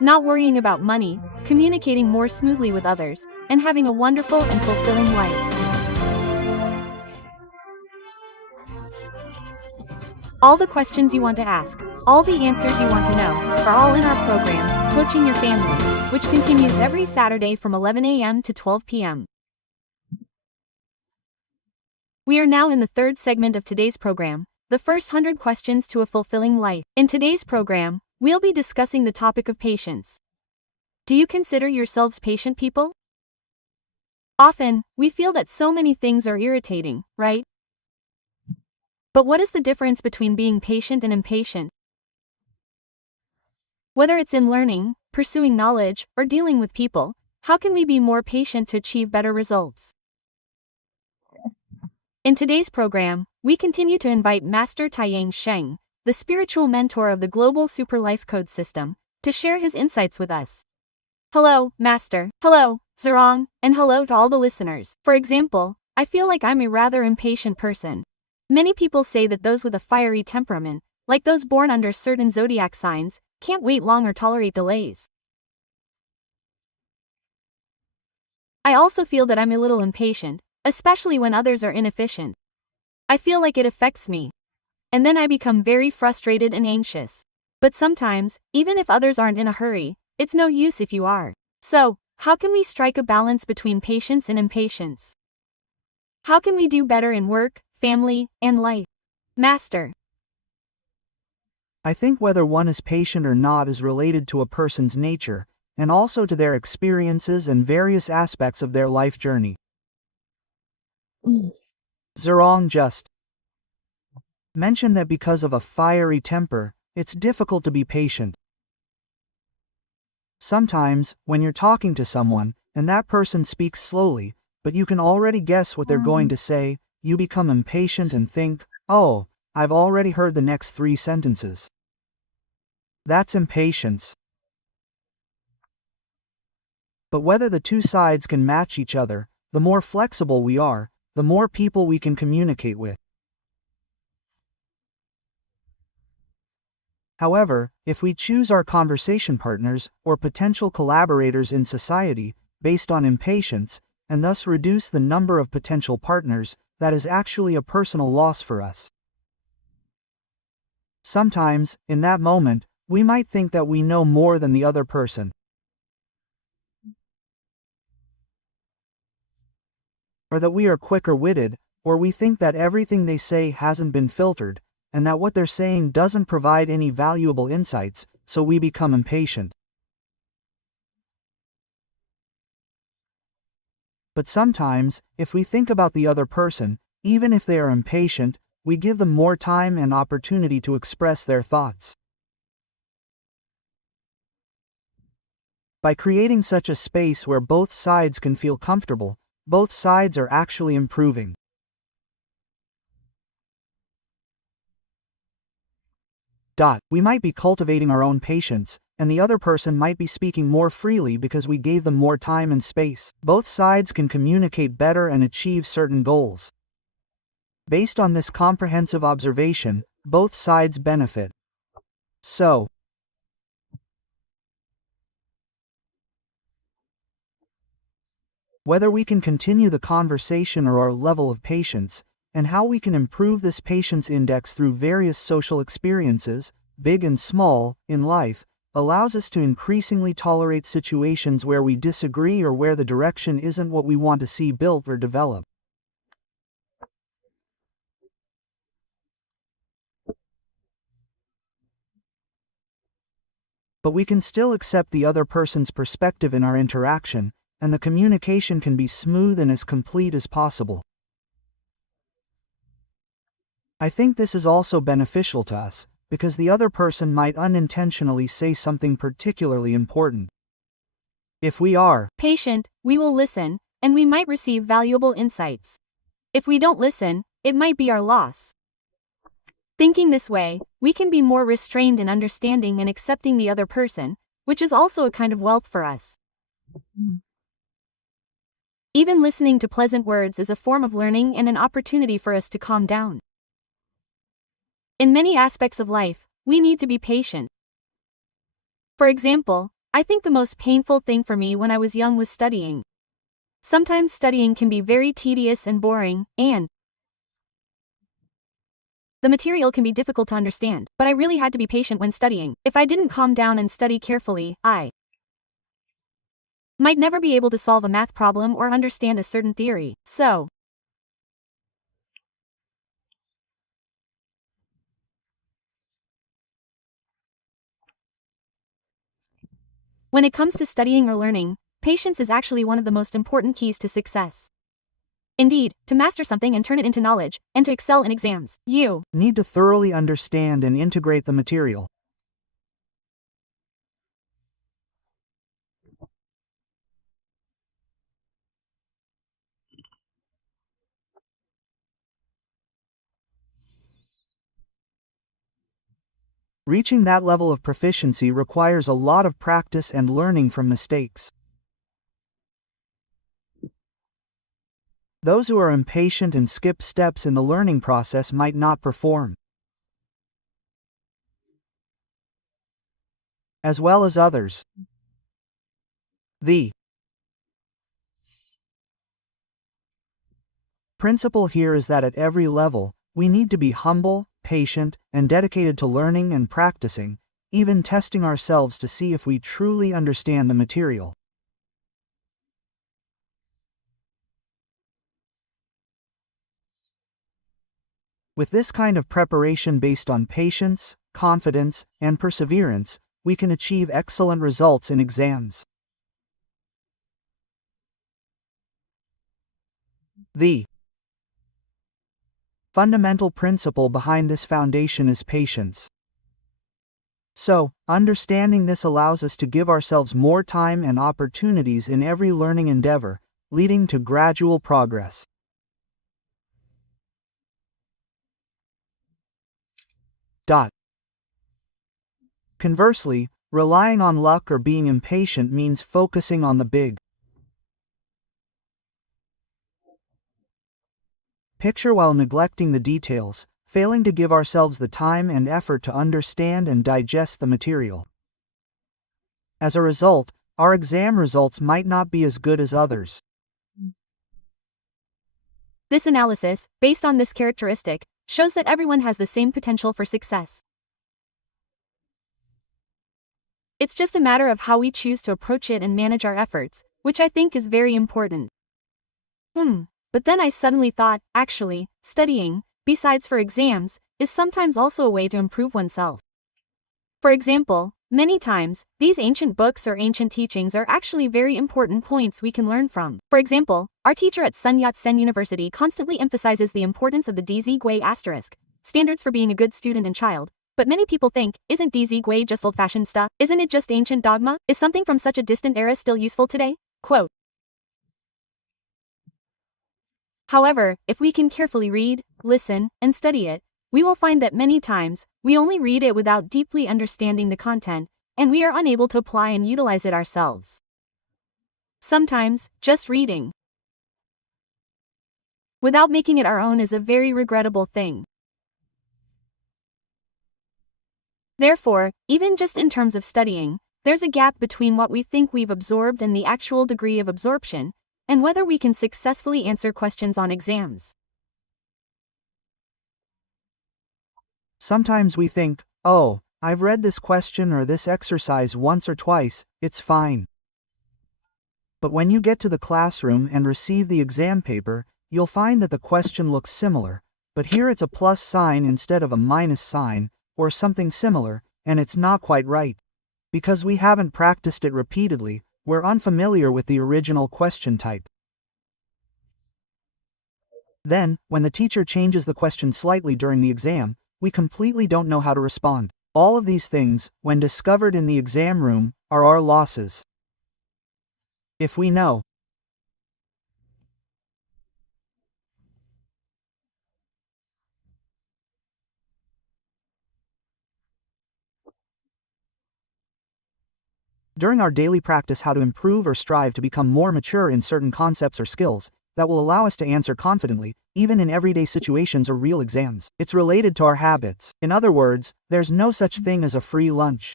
not worrying about money, communicating more smoothly with others, and having a wonderful and fulfilling life. All the questions you want to ask, all the answers you want to know, are all in our program, Coaching Your Family, which continues every Saturday from 11 a.m. to 12 p.m. We are now in the third segment of today's program, the first 100 questions to a fulfilling life. In today's program, we'll be discussing the topic of patience. Do you consider yourselves patient people? Often, we feel that so many things are irritating, right? But what is the difference between being patient and impatient? Whether it's in learning, pursuing knowledge, or dealing with people, how can we be more patient to achieve better results? In today's program, we continue to invite Master Taiyang Sheng, the spiritual mentor of the Global Super Life Code System, to share his insights with us. Hello, Master. Hello, Zerong, and hello to all the listeners. For example, I feel like I'm a rather impatient person. Many people say that those with a fiery temperament, like those born under certain zodiac signs, can't wait long or tolerate delays. I also feel that I'm a little impatient, especially when others are inefficient. I feel like it affects me. And then I become very frustrated and anxious. But sometimes, even if others aren't in a hurry, it's no use if you are. So, how can we strike a balance between patience and impatience? How can we do better in work, family, and life? Master. I think whether one is patient or not is related to a person's nature, and also to their experiences and various aspects of their life journey. Zerong just mentioned that because of a fiery temper, it's difficult to be patient. Sometimes, when you're talking to someone, and that person speaks slowly, but you can already guess what they're going to say, you become impatient and think, oh, I've already heard the next 3 sentences. That's impatience. But whether the two sides can match each other, the more flexible we are, the more people we can communicate with. However, if we choose our conversation partners or potential collaborators in society based on impatience, and thus reduce the number of potential partners, that is actually a personal loss for us. Sometimes, in that moment, we might think that we know more than the other person. Or that we are quicker-witted, or we think that everything they say hasn't been filtered, and that what they're saying doesn't provide any valuable insights, so we become impatient. But sometimes, if we think about the other person, even if they are impatient, we give them more time and opportunity to express their thoughts. By creating such a space where both sides can feel comfortable, both sides are actually improving. We might be cultivating our own patience, and the other person might be speaking more freely because we gave them more time and space. Both sides can communicate better and achieve certain goals. Based on this comprehensive observation, both sides benefit. So, whether we can continue the conversation or our level of patience, and how we can improve this patience index through various social experiences, big and small, in life, allows us to increasingly tolerate situations where we disagree or where the direction isn't what we want to see built or develop. But we can still accept the other person's perspective in our interaction, and the communication can be smooth and as complete as possible. I think this is also beneficial to us, because the other person might unintentionally say something particularly important. If we are patient, we will listen, and we might receive valuable insights. If we don't listen, it might be our loss. Thinking this way, we can be more restrained in understanding and accepting the other person, which is also a kind of wealth for us. Even listening to pleasant words is a form of learning and an opportunity for us to calm down. In many aspects of life, we need to be patient. For example, I think the most painful thing for me when I was young was studying. Sometimes studying can be very tedious and boring, and the material can be difficult to understand, but I really had to be patient when studying. If I didn't calm down and study carefully, I might never be able to solve a math problem or understand a certain theory. So, when it comes to studying or learning, patience is actually one of the most important keys to success. Indeed, to master something and turn it into knowledge, and to excel in exams, you need to thoroughly understand and integrate the material. Reaching that level of proficiency requires a lot of practice and learning from mistakes. Those who are impatient and skip steps in the learning process might not perform as well as others. The principle here is that at every level, we need to be humble, patient, and dedicated to learning and practicing, even testing ourselves to see if we truly understand the material. With this kind of preparation based on patience, confidence, and perseverance, we can achieve excellent results in exams. The fundamental principle behind this foundation is patience. So, understanding this allows us to give ourselves more time and opportunities in every learning endeavor, leading to gradual progress. Conversely, relying on luck or being impatient means focusing on the big picture while neglecting the details, failing to give ourselves the time and effort to understand and digest the material. As a result, our exam results might not be as good as others. This analysis, based on this characteristic, shows that everyone has the same potential for success. It's just a matter of how we choose to approach it and manage our efforts, which I think is very important. But then I suddenly thought, actually, studying, besides for exams, is sometimes also a way to improve oneself. For example, many times, these ancient books or ancient teachings are actually very important points we can learn from. For example, our teacher at Sun Yat-sen University constantly emphasizes the importance of the DZ Gui asterisk, standards for being a good student and child. But many people think, isn't DZ Gui just old-fashioned stuff? Isn't it just ancient dogma? Is something from such a distant era still useful today? Quote. However, if we can carefully read, listen, and study it, we will find that many times, we only read it without deeply understanding the content, and we are unable to apply and utilize it ourselves. Sometimes, just reading without making it our own is a very regrettable thing. Therefore, even just in terms of studying, there's a gap between what we think we've absorbed and the actual degree of absorption, and whether we can successfully answer questions on exams. Sometimes we think, oh, I've read this question or this exercise once or twice, it's fine. But when you get to the classroom and receive the exam paper, you'll find that the question looks similar, but here it's a plus sign instead of a minus sign, or something similar, and it's not quite right. Because we haven't practiced it repeatedly, we're unfamiliar with the original question type. Then, when the teacher changes the question slightly during the exam, we completely don't know how to respond. All of these things, when discovered in the exam room, are our losses. If we know during our daily practice how to improve or strive to become more mature in certain concepts or skills, that will allow us to answer confidently, even in everyday situations or real exams. It's related to our habits. In other words, there's no such thing as a free lunch.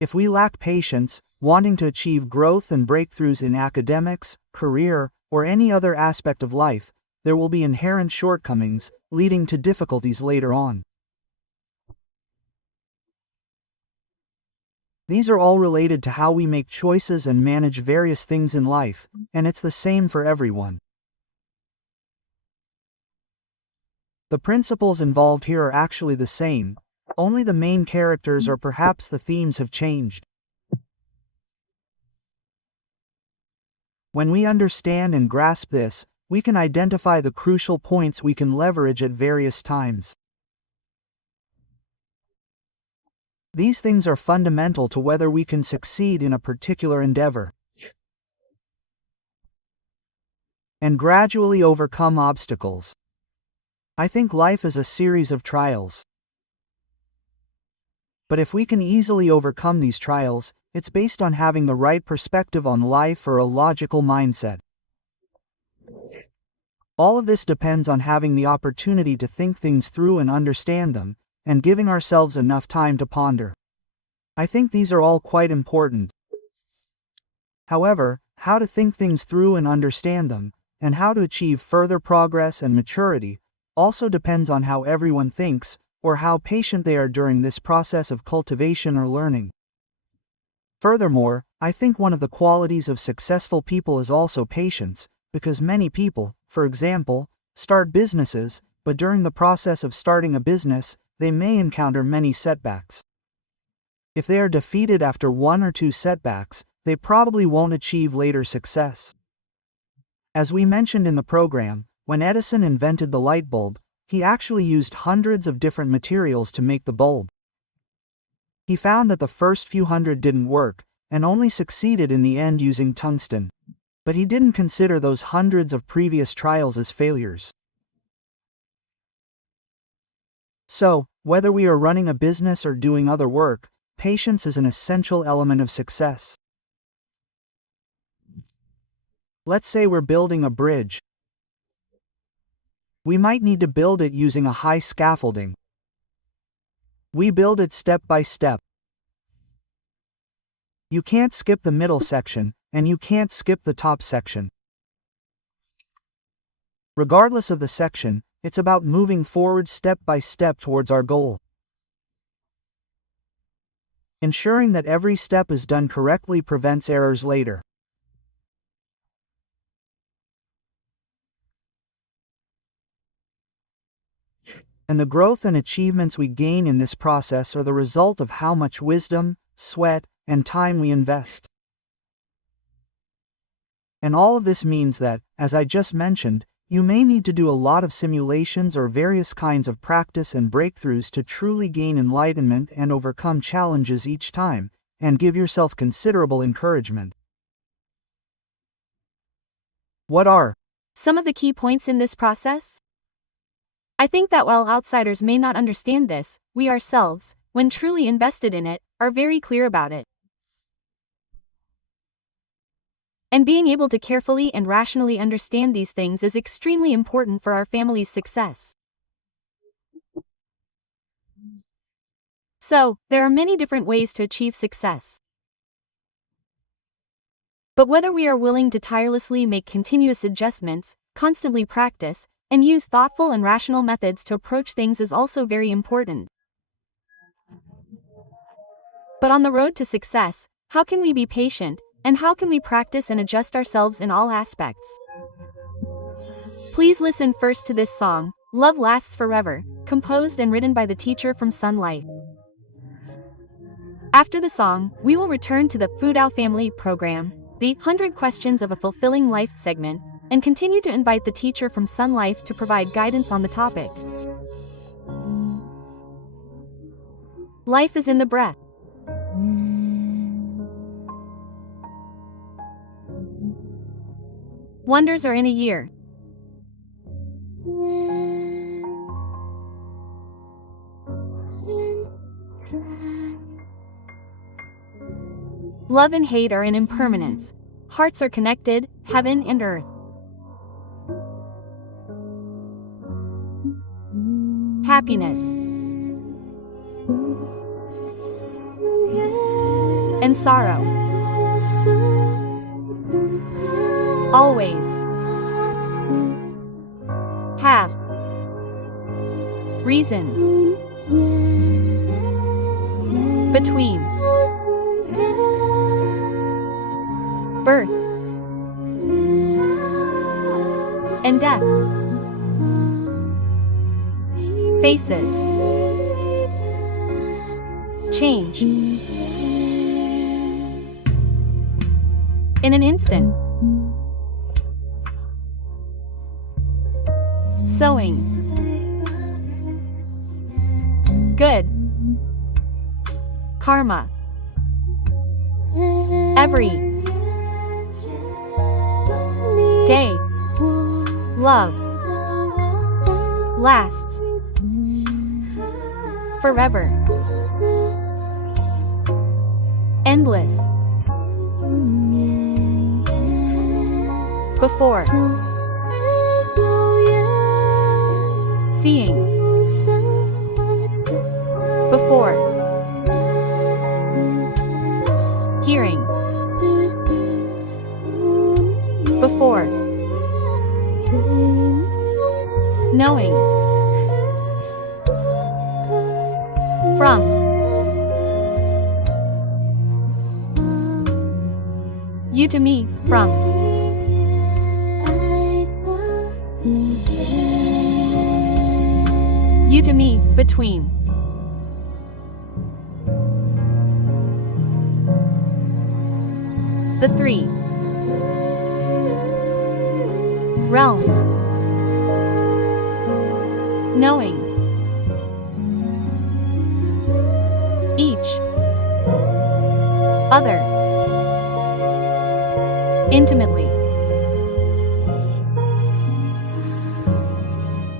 If we lack patience, wanting to achieve growth and breakthroughs in academics, career, or any other aspect of life, there will be inherent shortcomings, leading to difficulties later on. These are all related to how we make choices and manage various things in life, and it's the same for everyone. The principles involved here are actually the same, only the main characters or perhaps the themes have changed. When we understand and grasp this, we can identify the crucial points we can leverage at various times. These things are fundamental to whether we can succeed in a particular endeavor and gradually overcome obstacles. I think life is a series of trials. But if we can easily overcome these trials, it's based on having the right perspective on life or a logical mindset. All of this depends on having the opportunity to think things through and understand them, and giving ourselves enough time to ponder. I think these are all quite important. However, how to think things through and understand them, and how to achieve further progress and maturity, also depends on how everyone thinks, or how patient they are during this process of cultivation or learning. Furthermore, I think one of the qualities of successful people is also patience, because many people, for example, start businesses, but during the process of starting a business, they may encounter many setbacks. If they are defeated after one or two setbacks, they probably won't achieve later success. As we mentioned in the program, when Edison invented the light bulb, he actually used hundreds of different materials to make the bulb. He found that the first few hundred didn't work, and only succeeded in the end using tungsten. But he didn't consider those hundreds of previous trials as failures. So, whether we are running a business or doing other work, patience is an essential element of success. Let's say we're building a bridge. We might need to build it using a high scaffolding. We build it step by step. You can't skip the middle section, and you can't skip the top section. Regardless of the section, it's about moving forward step by step towards our goal. Ensuring that every step is done correctly prevents errors later. And the growth and achievements we gain in this process are the result of how much wisdom, sweat, and time we invest. And all of this means that, as I just mentioned, you may need to do a lot of simulations or various kinds of practice and breakthroughs to truly gain enlightenment and overcome challenges each time, and give yourself considerable encouragement. What are some of the key points in this process? I think that while outsiders may not understand this, we ourselves, when truly invested in it, are very clear about it. And being able to carefully and rationally understand these things is extremely important for our family's success. So, there are many different ways to achieve success. But whether we are willing to tirelessly make continuous adjustments, constantly practice, and use thoughtful and rational methods to approach things is also very important. But on the road to success, how can we be patient, and how can we practice and adjust ourselves in all aspects? Please listen first to this song, Love Lasts Forever, composed and written by the teacher from Sunlight. After the song, we will return to the Fudao Family program, the 100 Questions of a Fulfilling Life segment, and continue to invite the teacher from Sun Life to provide guidance on the topic. Life is in the breath. Wonders are in a year. Love and hate are in impermanence. Hearts are connected, heaven and earth. Happiness. and sorrow. Always have reasons between birth and death. Faces change in an instant. Sowing good karma every day. Love lasts forever. Endless before seeing before hearing before knowing from you to me from you to me between the three realms. Knowing each other intimately.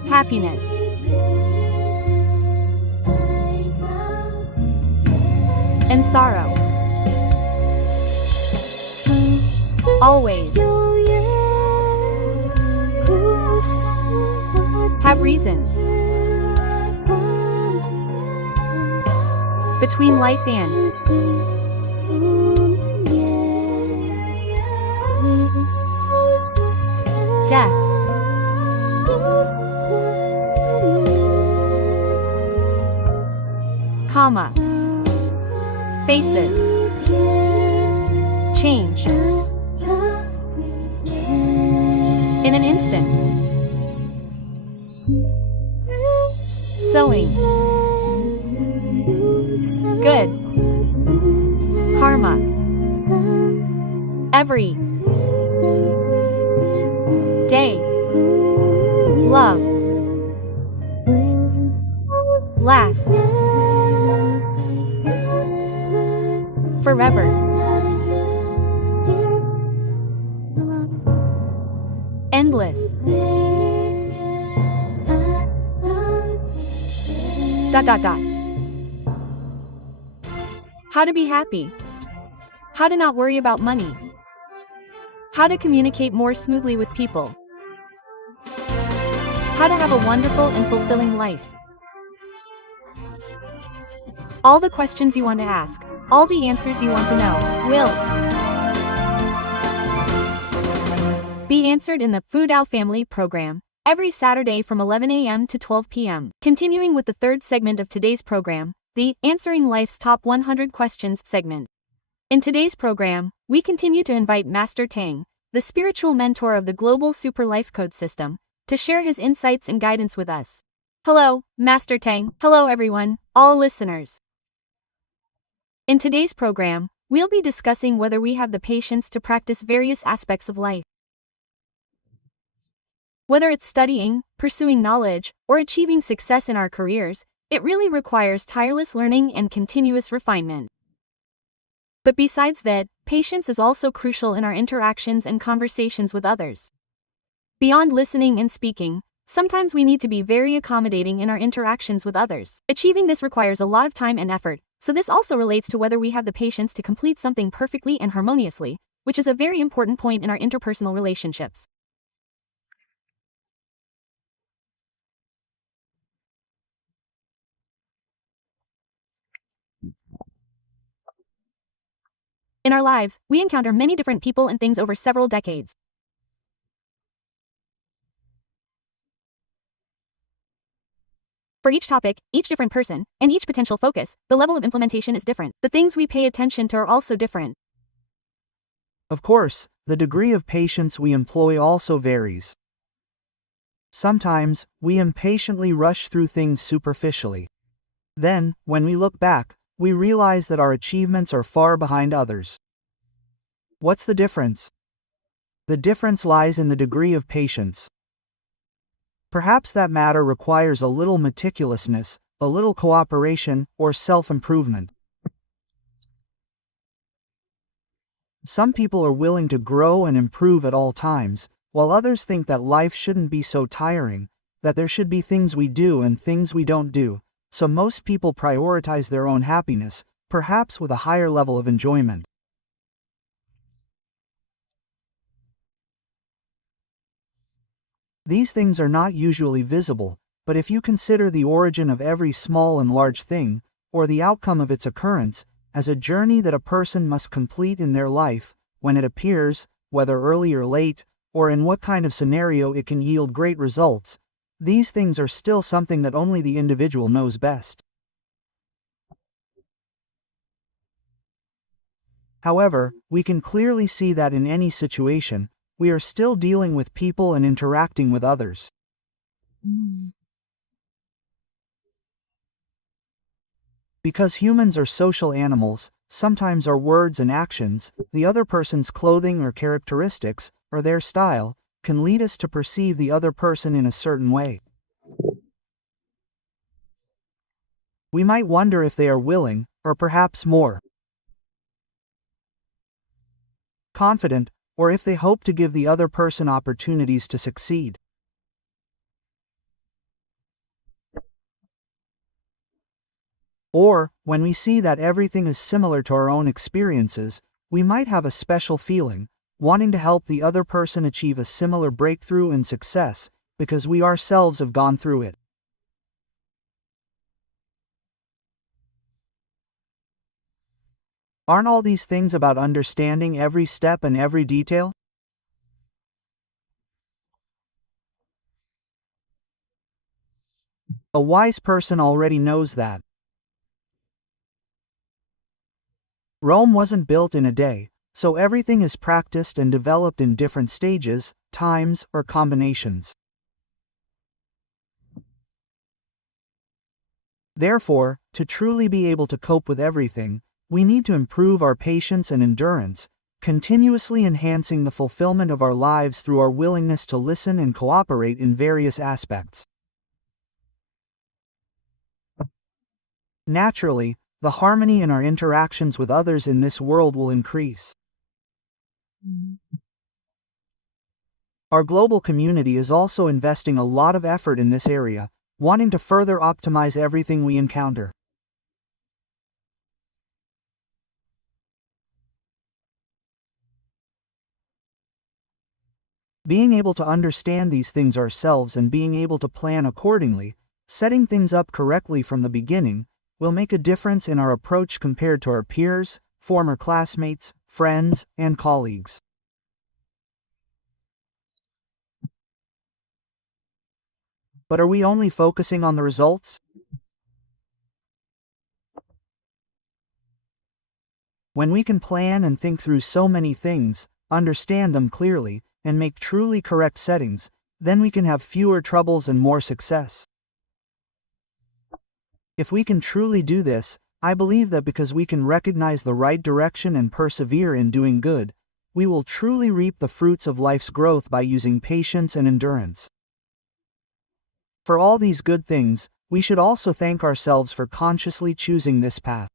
Happiness and sorrow. Always have reasons between life and death. Comma. Faces change in an instant. Sowing good karma every day. Love lasts forever. Endless dot dot dot. How to be happy. How to not worry about money. How to communicate more smoothly with people. How to have a wonderful and fulfilling life. All the questions you want to ask, all the answers you want to know, will be answered in the Fudao Family Program, every Saturday from 11 a.m. to 12 p.m. Continuing with the third segment of today's program, the Answering Life's Top 100 Questions segment. In today's program, we continue to invite Master Tang, the spiritual mentor of the global super life code system, to share his insights and guidance with us. Hello, Master Tang. Hello everyone, all listeners. In today's program, we'll be discussing whether we have the patience to practice various aspects of life. Whether it's studying, pursuing knowledge, or achieving success in our careers, it really requires tireless learning and continuous refinement. But besides that, patience is also crucial in our interactions and conversations with others. Beyond listening and speaking, sometimes we need to be very accommodating in our interactions with others. Achieving this requires a lot of time and effort, so this also relates to whether we have the patience to complete something perfectly and harmoniously, which is a very important point in our interpersonal relationships. In our lives, we encounter many different people and things over several decades. For each topic, each different person, and each potential focus, the level of implementation is different. The things we pay attention to are also different. Of course, the degree of patience we employ also varies. Sometimes, we impatiently rush through things superficially. Then, when we look back, we realize that our achievements are far behind others. What's the difference? The difference lies in the degree of patience. Perhaps that matter requires a little meticulousness, a little cooperation, or self-improvement. Some people are willing to grow and improve at all times, while others think that life shouldn't be so tiring, that there should be things we do and things we don't do, so most people prioritize their own happiness, perhaps with a higher level of enjoyment. These things are not usually visible, but if you consider the origin of every small and large thing, or the outcome of its occurrence, as a journey that a person must complete in their life, when it appears, whether early or late, or in what kind of scenario it can yield great results, these things are still something that only the individual knows best. However, we can clearly see that in any situation, we are still dealing with people and interacting with others. Because humans are social animals, sometimes our words and actions, the other person's clothing or characteristics, or their style, can lead us to perceive the other person in a certain way. We might wonder if they are willing, or perhaps more confident, or if they hope to give the other person opportunities to succeed. Or, when we see that everything is similar to our own experiences, we might have a special feeling, wanting to help the other person achieve a similar breakthrough and success, because we ourselves have gone through it. Aren't all these things about understanding every step and every detail? A wise person already knows that. Rome wasn't built in a day, so everything is practiced and developed in different stages, times, or combinations. Therefore, to truly be able to cope with everything, we need to improve our patience and endurance, continuously enhancing the fulfillment of our lives through our willingness to listen and cooperate in various aspects. Naturally, the harmony in our interactions with others in this world will increase. Our global community is also investing a lot of effort in this area, wanting to further optimize everything we encounter. Being able to understand these things ourselves and being able to plan accordingly, setting things up correctly from the beginning, will make a difference in our approach compared to our peers, former classmates, friends, and colleagues. But are we only focusing on the results? When we can plan and think through so many things, understand them clearly, and make truly correct settings, then we can have fewer troubles and more success. If we can truly do this, I believe that because we can recognize the right direction and persevere in doing good, we will truly reap the fruits of life's growth by using patience and endurance. For all these good things, we should also thank ourselves for consciously choosing this path.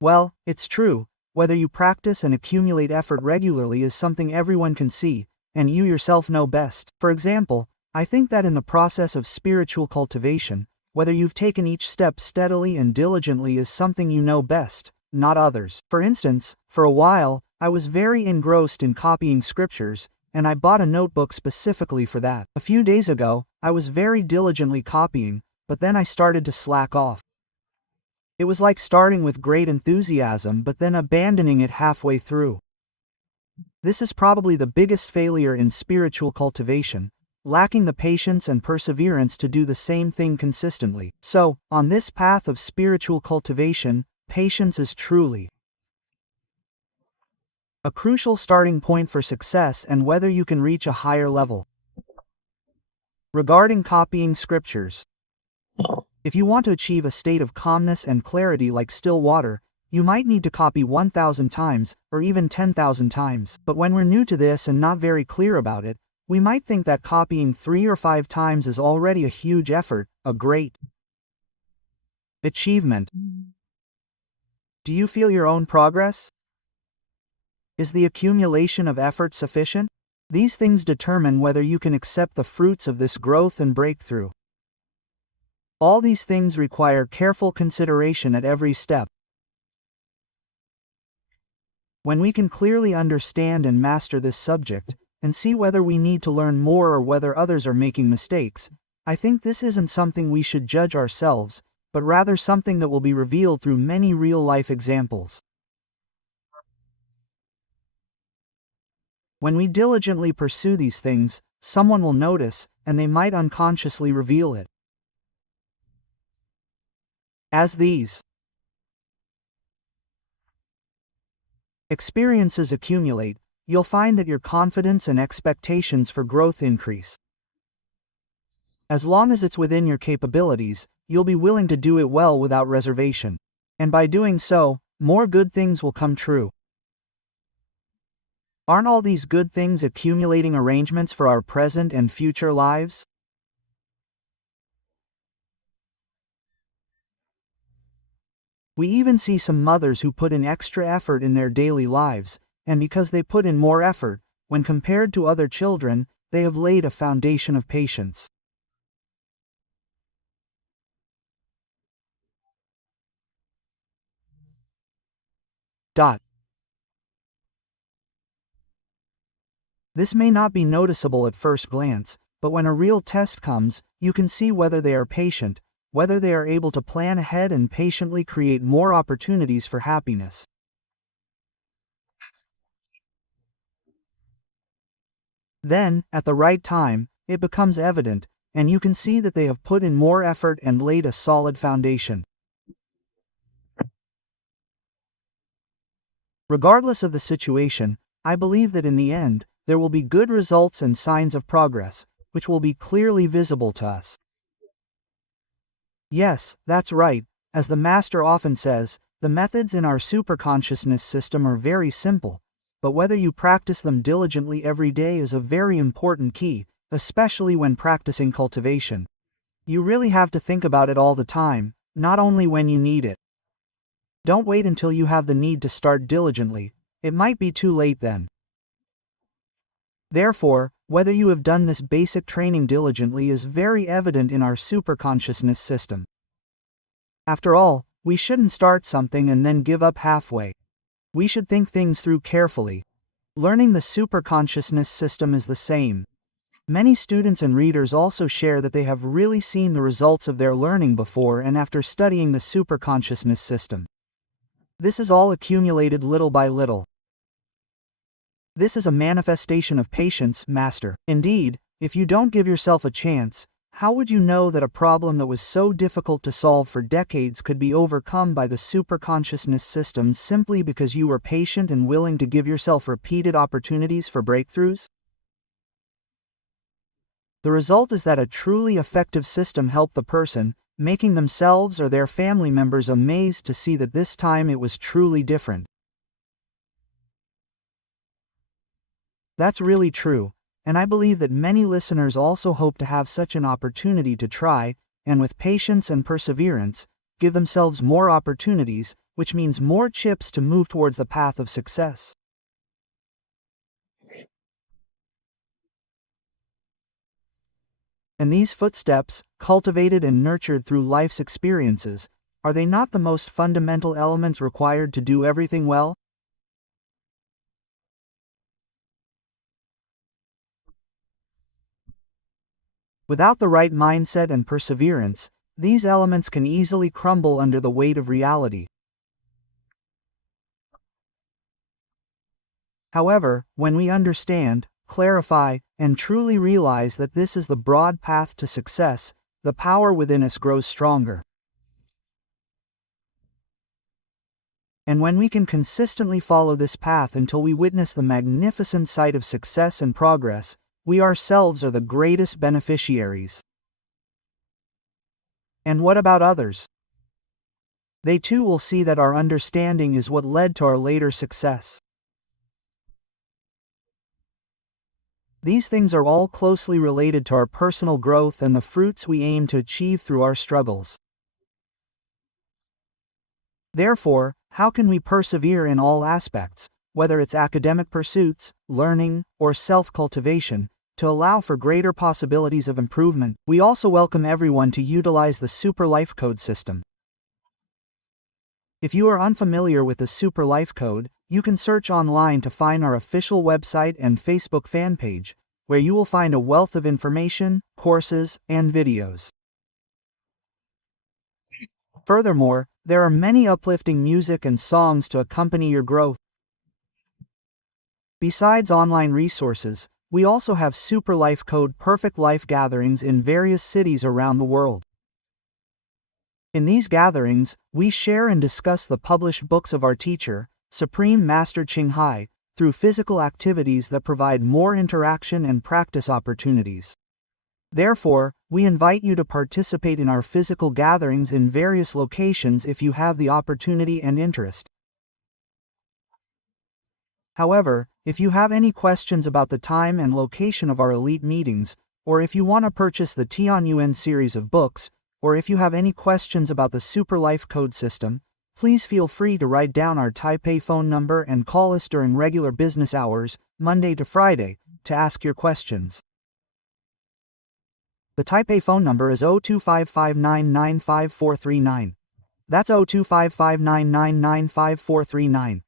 Well, it's true, whether you practice and accumulate effort regularly is something everyone can see, and you yourself know best. For example, I think that in the process of spiritual cultivation, whether you've taken each step steadily and diligently is something you know best, not others. For instance, for a while, I was very engrossed in copying scriptures, and I bought a notebook specifically for that. A few days ago, I was very diligently copying, but then I started to slack off. It was like starting with great enthusiasm but then abandoning it halfway through. This is probably the biggest failure in spiritual cultivation, lacking the patience and perseverance to do the same thing consistently. So, on this path of spiritual cultivation, patience is truly a crucial starting point for success and whether you can reach a higher level. Regarding copying scriptures, if you want to achieve a state of calmness and clarity like still water, you might need to copy 1,000 times, or even 10,000 times. But when we're new to this and not very clear about it, we might think that copying 3 or 5 times is already a huge effort, a great achievement. Do you feel your own progress? Is the accumulation of effort sufficient? These things determine whether you can accept the fruits of this growth and breakthrough. All these things require careful consideration at every step. When we can clearly understand and master this subject, and see whether we need to learn more or whether others are making mistakes, I think this isn't something we should judge ourselves, but rather something that will be revealed through many real-life examples. When we diligently pursue these things, someone will notice, and they might unconsciously reveal it. As these experiences accumulate, you'll find that your confidence and expectations for growth increase. As long as it's within your capabilities, you'll be willing to do it well without reservation. And by doing so, more good things will come true. Aren't all these good things accumulating arrangements for our present and future lives? We even see some mothers who put in extra effort in their daily lives, and because they put in more effort, when compared to other children, they have laid a foundation of patience. This may not be noticeable at first glance, but when a real test comes, you can see whether they are patient, whether they are able to plan ahead and patiently create more opportunities for happiness. Then, at the right time, it becomes evident, and you can see that they have put in more effort and laid a solid foundation. Regardless of the situation, I believe that in the end, there will be good results and signs of progress, which will be clearly visible to us. Yes, that's right. As the Master often says, the methods in our superconsciousness system are very simple, but whether you practice them diligently every day is a very important key, especially when practicing cultivation. You really have to think about it all the time, not only when you need it. Don't wait until you have the need to start diligently, it might be too late then. Therefore, whether you have done this basic training diligently is very evident in our superconsciousness system. After all, we shouldn't start something and then give up halfway. We should think things through carefully. Learning the superconsciousness system is the same. Many students and readers also share that they have really seen the results of their learning before and after studying the superconsciousness system. This is all accumulated little by little. This is a manifestation of patience, Master. Indeed, if you don't give yourself a chance, how would you know that a problem that was so difficult to solve for decades could be overcome by the superconsciousness system simply because you were patient and willing to give yourself repeated opportunities for breakthroughs? The result is that a truly effective system helped the person, making themselves or their family members amazed to see that this time it was truly different. That's really true, and I believe that many listeners also hope to have such an opportunity to try, and with patience and perseverance, give themselves more opportunities, which means more chips to move towards the path of success. And these footsteps, cultivated and nurtured through life's experiences, are they not the most fundamental elements required to do everything well? Without the right mindset and perseverance, these elements can easily crumble under the weight of reality. However, when we understand, clarify, and truly realize that this is the broad path to success, the power within us grows stronger. And when we can consistently follow this path until we witness the magnificent sight of success and progress, we ourselves are the greatest beneficiaries. And what about others? They too will see that our understanding is what led to our later success. These things are all closely related to our personal growth and the fruits we aim to achieve through our struggles. Therefore, how can we persevere in all aspects, whether it's academic pursuits, learning, or self-cultivation, to allow for greater possibilities of improvement? We also welcome everyone to utilize the Super Life Code system. If you are unfamiliar with the Super Life Code, you can search online to find our official website and Facebook fan page, where you will find a wealth of information, courses, and videos. Furthermore, there are many uplifting music and songs to accompany your growth. Besides online resources, we also have Super Life Code Perfect Life gatherings in various cities around the world. In these gatherings, we share and discuss the published books of our teacher, Supreme Master Ching Hai, through physical activities that provide more interaction and practice opportunities. Therefore, we invite you to participate in our physical gatherings in various locations if you have the opportunity and interest. However, if you have any questions about the time and location of our elite meetings, or if you want to purchase the Tian Yuan series of books, or if you have any questions about the Super Life Code system, please feel free to write down our Taipei phone number and call us during regular business hours, Monday to Friday, to ask your questions. The Taipei phone number is 02559954439. That's 02559995439.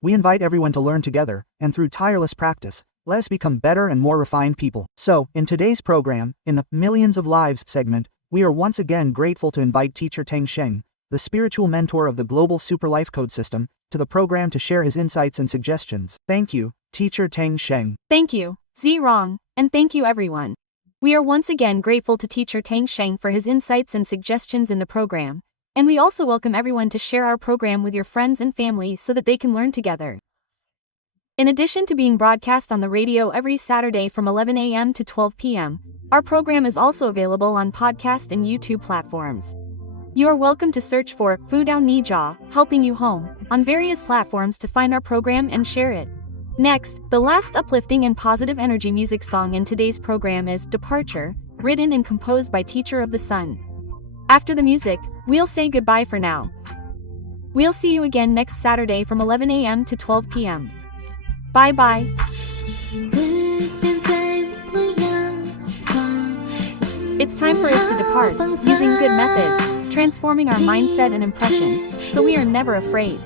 We invite everyone to learn together, and through tireless practice, let us become better and more refined people. So, in today's program, in the Millions of Lives segment, we are once again grateful to invite Teacher Tang Sheng, the spiritual mentor of the Global Super Life Code system, to the program to share his insights and suggestions. Thank you, Teacher Tang Sheng. Thank you, Zirong, and thank you everyone. We are once again grateful to Teacher Tang Sheng for his insights and suggestions in the program, and we also welcome everyone to share our program with your friends and family so that they can learn together. In addition to being broadcast on the radio every Saturday from 11 a.m. to 12 p.m., our program is also available on podcast and YouTube platforms. You are welcome to search for Fu Dao Ni Jia, Helping You Home, on various platforms to find our program and share it. Next, the last uplifting and positive energy music song in today's program is Departure, written and composed by Teacher of the Sun. After the music, we'll say goodbye for now. We'll see you again next Saturday from 11 a.m. to 12 p.m. Bye-bye. It's time for us to depart, using good methods, transforming our mindset and impressions, so we are never afraid.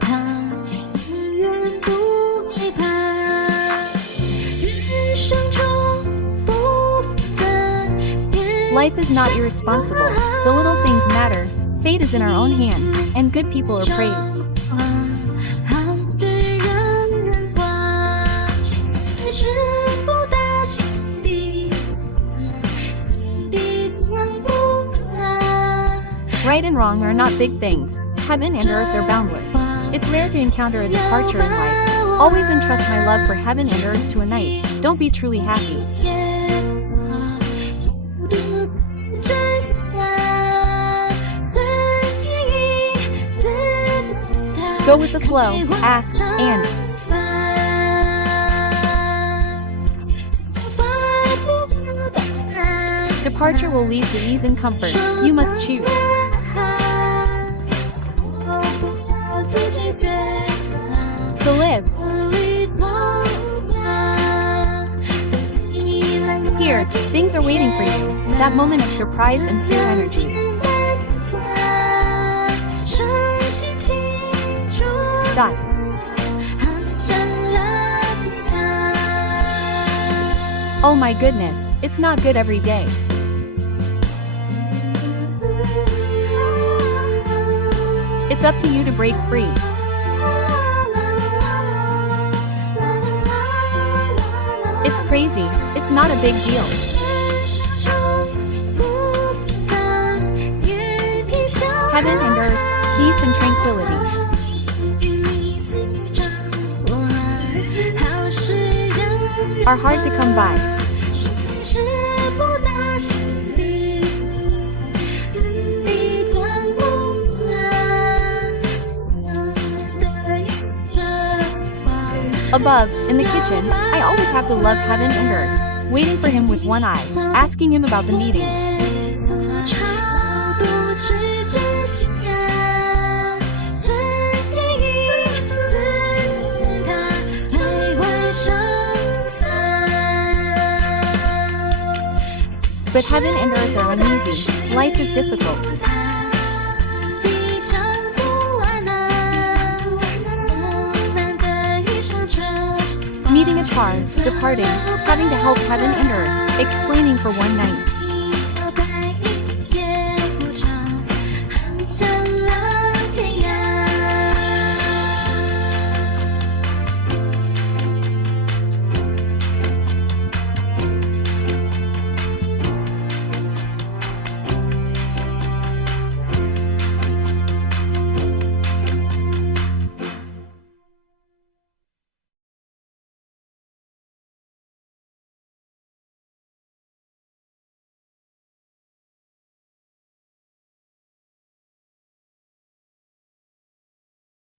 Life is not irresponsible, the little things matter, fate is in our own hands, and good people are praised. Right and wrong are not big things, heaven and earth are boundless. It's rare to encounter a departure in life. Always entrust my love for heaven and earth to a night, don't be truly happy. Go with the flow, ask, and departure will lead to ease and comfort, you must choose. To live. Here, things are waiting for you, that moment of surprise and pure energy. Dot. Oh my goodness, it's not good every day. up to you to break free. It's crazy, it's not a big deal. Heaven and earth, peace and tranquility. Are hard to come by. Above, in the kitchen, I always have to love heaven and earth, waiting for him with one eye, asking him about the meeting. But heaven and earth are uneasy, life is difficult. Meeting a car, departing, having to help heaven and earth, explaining for one night.